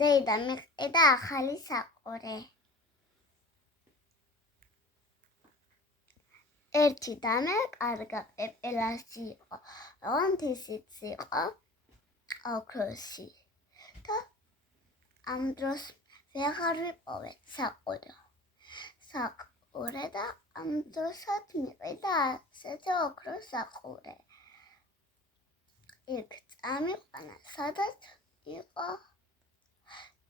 დედა მიყიდა ახალი საყურე. ერთი დამე კარგა პეპელასი იყო, ოღონდ ისიც იყო ოქროსი და ამ დროს ვეღარ ვიპოვეთ საყურე და ამ დროსაც მიყიდა ასეთი ოქროს საყურე. იქ წამიყვანა, სადაც იყო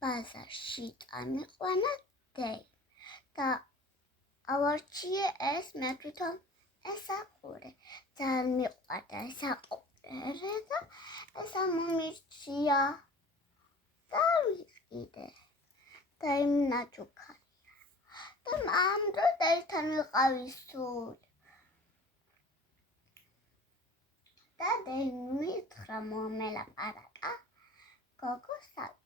ბაზარში წამიყვანა დეი და ავარჩიე ეს მე თვითონ ეს საყურე. ძალიან მიყვარდა ეს საყურე და ეს მომირჩია და ვიყიდე და იმ ნაჩუქარია და ამ დროს ერთთან ვიყავი სულ და დეი მითხრა მომელაპარაკა გოგოსთან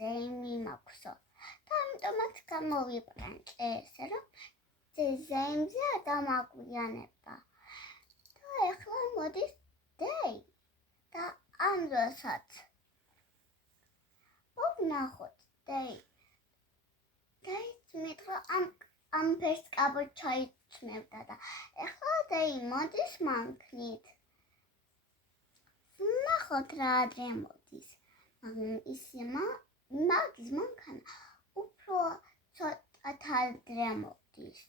ზეიმი მაქვსო და ამიტომაც გამოვიბრანჭე ესე რომ ზეიმზე არ დამაგვიანება და ეხლა მოდის დეი და ამ დროსაც ვნახოთ დეიც მითხრა ამ ფერს კაბოთ ჩაიცმევდა და ეხლა დეი მოდის მანქნით. ვნახოთ რა ადრე მოდის, მაგრამ მაგის მანქანა უფრო ცოტათ ადრე მოდის.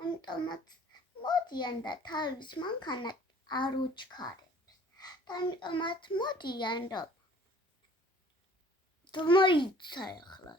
ამიტომაც მოდიან და თავის მანქანა არ უჩქარებს და ამიტომაც მოდიან რომ მოიცა ეხლა